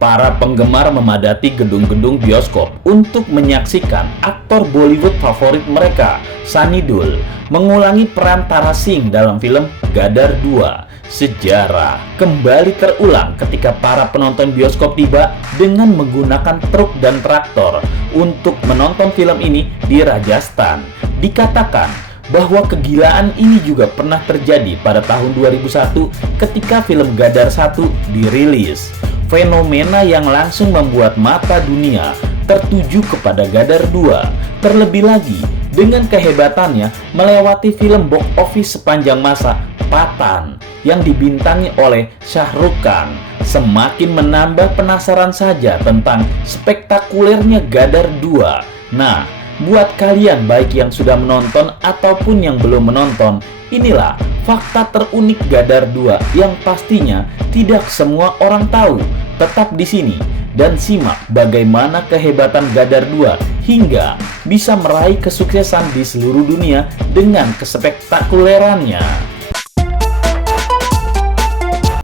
Para penggemar memadati gedung-gedung bioskop untuk menyaksikan aktor Bollywood favorit mereka, Sunny Deol, mengulangi peran Tara Singh dalam film Gadar 2. Sejarah kembali terulang ketika para penonton bioskop tiba dengan menggunakan truk dan traktor untuk menonton film ini di Rajasthan. Dikatakan bahwa kegilaan ini juga pernah terjadi pada tahun 2001 ketika film Gadar 1 dirilis. Fenomena yang langsung membuat mata dunia tertuju kepada Gadar 2. Terlebih lagi, dengan kehebatannya melewati film box office sepanjang masa, Pathaan, yang dibintangi oleh Shah Rukh Khan, semakin menambah penasaran saja tentang spektakulernya Gadar 2. Nah, buat kalian baik yang sudah menonton ataupun yang belum menonton, inilah fakta terunik Gadar 2 yang pastinya tidak semua orang tahu. Tetap di sini dan simak bagaimana kehebatan Gadar 2 hingga bisa meraih kesuksesan di seluruh dunia dengan kespektakulerannya.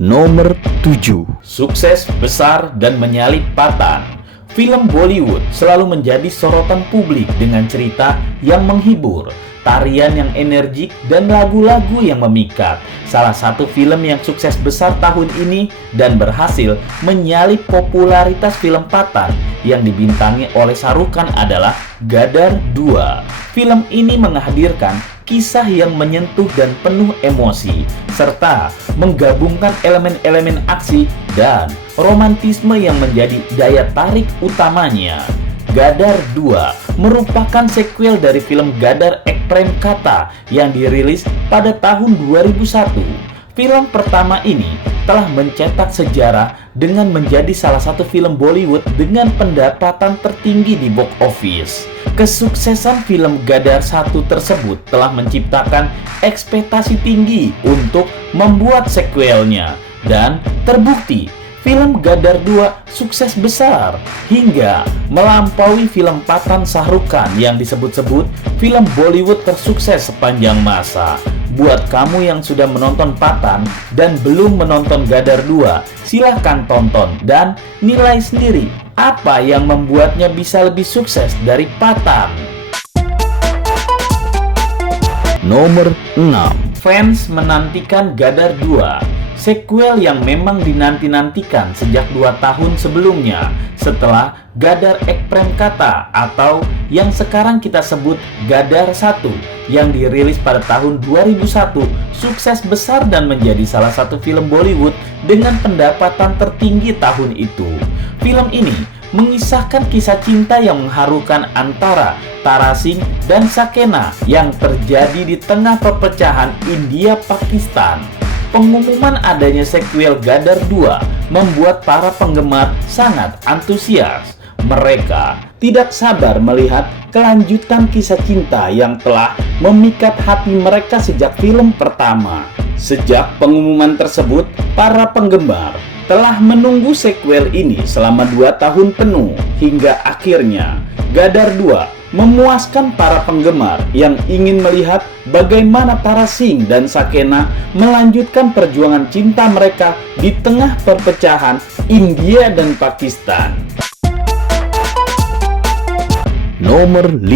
Nomor 7. Sukses besar dan menyalip Pathaan. Film Bollywood selalu menjadi sorotan publik dengan cerita yang menghibur, tarian yang energik, dan lagu-lagu yang memikat. Salah satu film yang sukses besar tahun ini dan berhasil menyalip popularitas film Pathaan yang dibintangi oleh Shah Rukh Khan adalah Gadar 2. Film ini menghadirkan kisah yang menyentuh dan penuh emosi, serta menggabungkan elemen-elemen aksi dan romantisme yang menjadi daya tarik utamanya. Gadar 2 merupakan sequel dari film Gadar Ek Prem Katha yang dirilis pada tahun 2001. Film pertama ini telah mencetak sejarah dengan menjadi salah satu film Bollywood dengan pendapatan tertinggi di box office. Kesuksesan film Gadar 1 tersebut telah menciptakan ekspektasi tinggi untuk membuat sequelnya, dan terbukti film Gadar 2 sukses besar hingga melampaui film Pathaan Shah Rukh Khan yang disebut-sebut film Bollywood tersukses sepanjang masa. Buat kamu yang sudah menonton Pathaan dan belum menonton Gadar 2, silahkan tonton dan nilai sendiri apa yang membuatnya bisa lebih sukses dari Pathaan. Nomor 6. Fans menantikan Gadar 2. Sequel yang memang dinanti-nantikan sejak 2 tahun sebelumnya setelah Gadar Ek Prem Katha atau yang sekarang kita sebut Gadar 1 yang dirilis pada tahun 2001, sukses besar dan menjadi salah satu film Bollywood dengan pendapatan tertinggi tahun itu. Film ini mengisahkan kisah cinta yang mengharukan antara Tara Singh dan Sakena yang terjadi di tengah perpecahan India-Pakistan. Pengumuman adanya sequel Gadar 2 membuat para penggemar sangat antusias. Mereka tidak sabar melihat kelanjutan kisah cinta yang telah memikat hati mereka sejak film pertama. Sejak pengumuman tersebut, para penggemar telah menunggu sequel ini selama 2 tahun penuh hingga akhirnya Gadar 2 memuaskan para penggemar yang ingin melihat bagaimana Tara Singh dan Sakena melanjutkan perjuangan cinta mereka di tengah perpecahan India dan Pakistan. Nomor 5.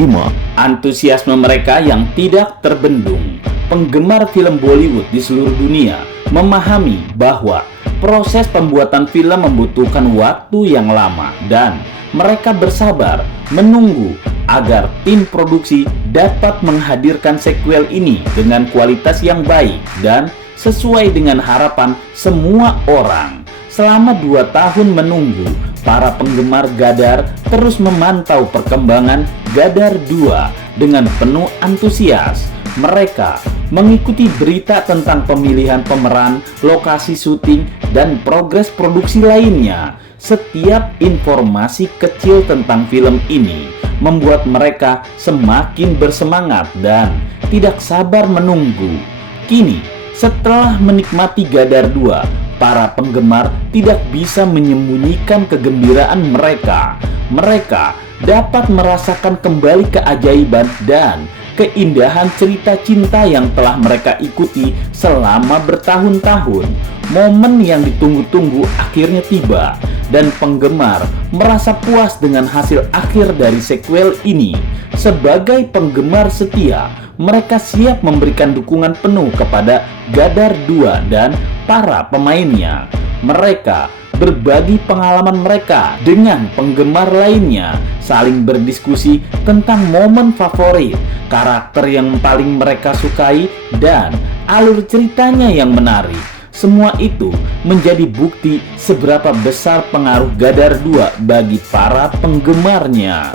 Antusiasme mereka yang tidak terbendung. Penggemar film Bollywood di seluruh dunia memahami bahwa proses pembuatan film membutuhkan waktu yang lama dan mereka bersabar menunggu agar tim produksi dapat menghadirkan sequel ini dengan kualitas yang baik dan sesuai dengan harapan semua orang. Selama 2 tahun menunggu, para penggemar Gadar terus memantau perkembangan Gadar 2 dengan penuh antusias. Mereka mengikuti berita tentang pemilihan pemeran, lokasi syuting, dan progres produksi lainnya. Setiap informasi kecil tentang film ini membuat mereka semakin bersemangat dan tidak sabar menunggu. Kini, setelah menikmati Gadar 2, para penggemar tidak bisa menyembunyikan kegembiraan mereka. Mereka dapat merasakan kembali keajaiban dan keindahan cerita cinta yang telah mereka ikuti selama bertahun-tahun. Momen yang ditunggu-tunggu akhirnya tiba. dan penggemar merasa puas dengan hasil akhir dari sequel ini. Sebagai penggemar setia, mereka siap memberikan dukungan penuh kepada Gadar 2 dan para pemainnya. Mereka berbagi pengalaman mereka dengan penggemar lainnya, saling berdiskusi tentang momen favorit, karakter yang paling mereka sukai, dan alur ceritanya yang menarik. Semua itu menjadi bukti seberapa besar pengaruh Gadar 2 bagi para penggemarnya.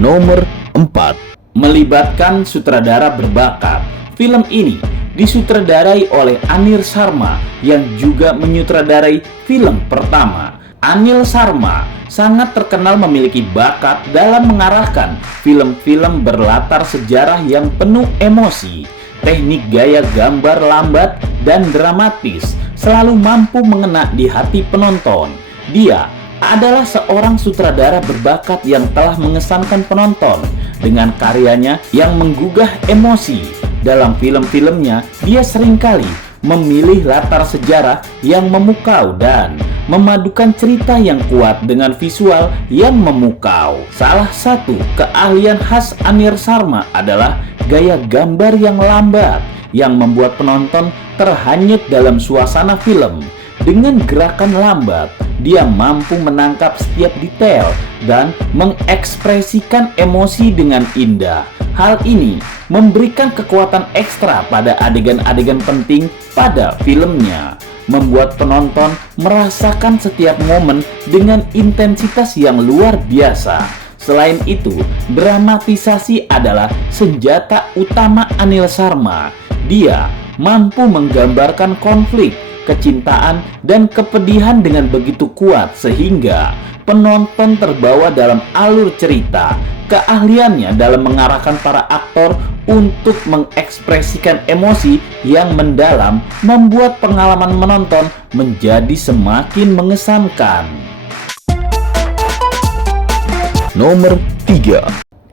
Nomor 4. Melibatkan sutradara berbakat. Film ini disutradarai oleh Anil Sharma yang juga menyutradarai film pertama. Anil Sharma sangat terkenal memiliki bakat dalam mengarahkan film-film berlatar sejarah yang penuh emosi. Teknik gaya gambar lambat dan dramatis selalu mampu mengena di hati penonton. Dia adalah seorang sutradara berbakat yang telah mengesankan penonton dengan karyanya yang menggugah emosi. Dalam film-filmnya, dia seringkali memilih latar sejarah yang memukau dan memadukan cerita yang kuat dengan visual yang memukau. Salah satu keahlian khas Anil Sharma adalah gaya gambar yang lambat yang membuat penonton terhanyut dalam suasana film. Dengan gerakan lambat, dia mampu menangkap setiap detail dan mengekspresikan emosi dengan indah. Hal ini memberikan kekuatan ekstra pada adegan-adegan penting pada filmnya, membuat penonton merasakan setiap momen dengan intensitas yang luar biasa. Selain itu, dramatisasi adalah senjata utama Anil Sharma. Dia mampu menggambarkan konflik, kecintaan, dan kepedihan dengan begitu kuat sehingga penonton terbawa dalam alur cerita. Keahliannya dalam mengarahkan para aktor untuk mengekspresikan emosi yang mendalam membuat pengalaman menonton menjadi semakin mengesankan. Nomor 3.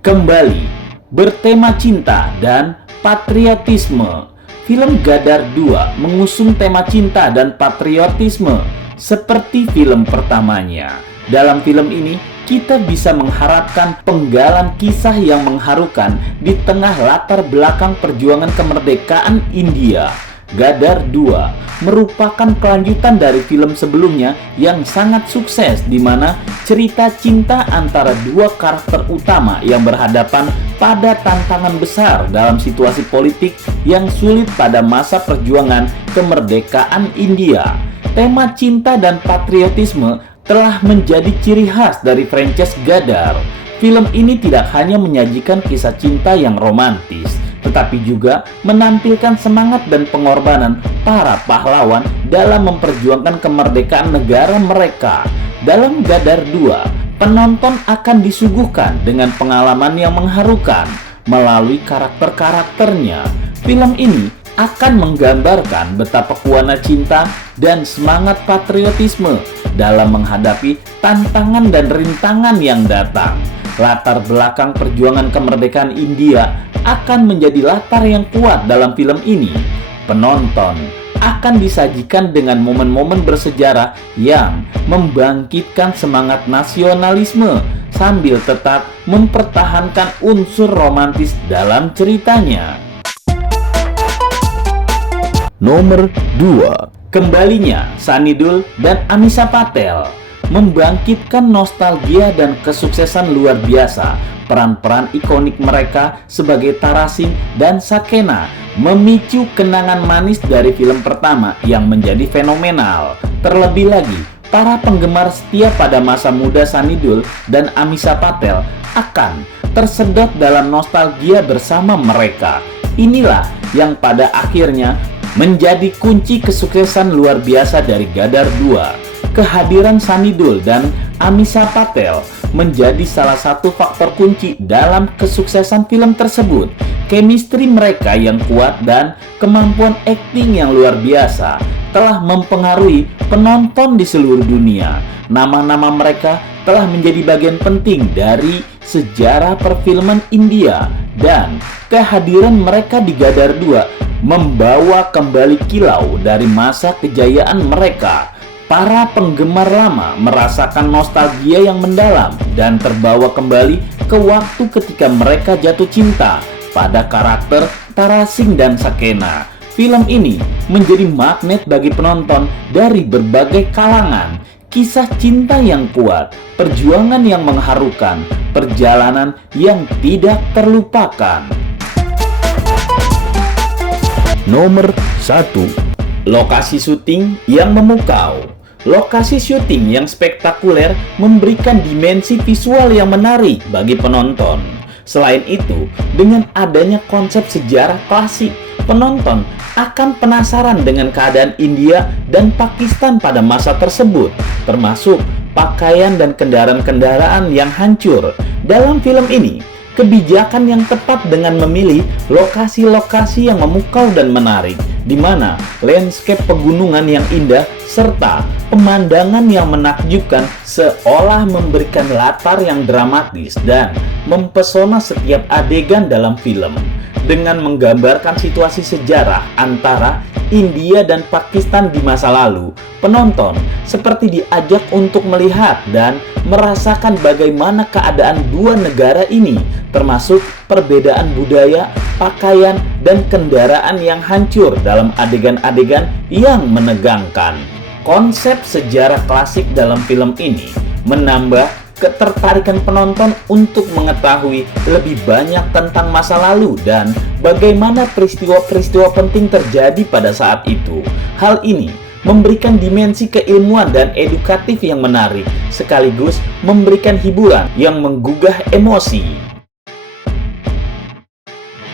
Kembali bertema cinta dan patriotisme. Film Gadar 2 mengusung tema cinta dan patriotisme seperti film pertamanya. Dalam film ini, kita bisa mengharapkan penggalan kisah yang mengharukan di tengah latar belakang perjuangan kemerdekaan India. Gadar 2 merupakan kelanjutan dari film sebelumnya yang sangat sukses, di mana cerita cinta antara dua karakter utama yang berhadapan pada tantangan besar dalam situasi politik yang sulit pada masa perjuangan kemerdekaan India. Tema cinta dan patriotisme telah menjadi ciri khas dari franchise Gadar. Film ini tidak hanya menyajikan kisah cinta yang romantis, tetapi juga menampilkan semangat dan pengorbanan para pahlawan dalam memperjuangkan kemerdekaan negara mereka. Dalam Gadar 2, penonton akan disuguhkan dengan pengalaman yang mengharukan melalui karakter-karakternya. Film ini akan menggambarkan betapa kuatnya cinta dan semangat patriotisme dalam menghadapi tantangan dan rintangan yang datang. Latar belakang perjuangan kemerdekaan India akan menjadi latar yang kuat dalam film ini. Penonton akan disajikan dengan momen-momen bersejarah yang membangkitkan semangat nasionalisme sambil tetap mempertahankan unsur romantis dalam ceritanya. Nomor 2. Kembalinya Sunny Deol dan Amisha Patel membangkitkan nostalgia dan kesuksesan luar biasa. Peran-peran ikonik mereka sebagai Tara Singh dan Sakena memicu kenangan manis dari film pertama yang menjadi fenomenal. Terlebih lagi, para penggemar setia pada masa muda Sunny Deol dan Amisha Patel akan tersedot dalam nostalgia bersama mereka. Inilah yang pada akhirnya menjadi kunci kesuksesan luar biasa dari Gadar 2. Kehadiran Sunny Deol dan Amisha Patel menjadi salah satu faktor kunci dalam kesuksesan film tersebut. Chemistry mereka yang kuat dan kemampuan akting yang luar biasa telah mempengaruhi penonton di seluruh dunia. Nama-nama mereka telah menjadi bagian penting dari sejarah perfilman India, dan kehadiran mereka di Gadar 2 membawa kembali kilau dari masa kejayaan mereka. Para penggemar lama merasakan nostalgia yang mendalam dan terbawa kembali ke waktu ketika mereka jatuh cinta pada karakter Tara Singh dan Sakena. Film ini menjadi magnet bagi penonton dari berbagai kalangan. Kisah cinta yang kuat, perjuangan yang mengharukan, perjalanan yang tidak terlupakan. Nomor 1. Lokasi syuting yang memukau. Lokasi syuting yang spektakuler memberikan dimensi visual yang menarik bagi penonton. Selain itu, dengan adanya konsep sejarah klasik, penonton akan penasaran dengan keadaan India dan Pakistan pada masa tersebut, termasuk pakaian dan kendaraan-kendaraan yang hancur. Dalam film ini, kebijakan yang tepat dengan memilih lokasi-lokasi yang memukau dan menarik, di mana landscape pegunungan yang indah serta pemandangan yang menakjubkan seolah memberikan latar yang dramatis dan mempesona setiap adegan dalam film. Dengan menggambarkan situasi sejarah antara India dan Pakistan di masa lalu, penonton seperti diajak untuk melihat dan merasakan bagaimana keadaan dua negara ini, termasuk perbedaan budaya, pakaian, dan kendaraan yang hancur dalam adegan-adegan yang menegangkan. Konsep sejarah klasik dalam film ini menambah ketertarikan penonton untuk mengetahui lebih banyak tentang masa lalu dan bagaimana peristiwa-peristiwa penting terjadi pada saat itu. Hal ini memberikan dimensi keilmuan dan edukatif yang menarik, sekaligus memberikan hiburan yang menggugah emosi.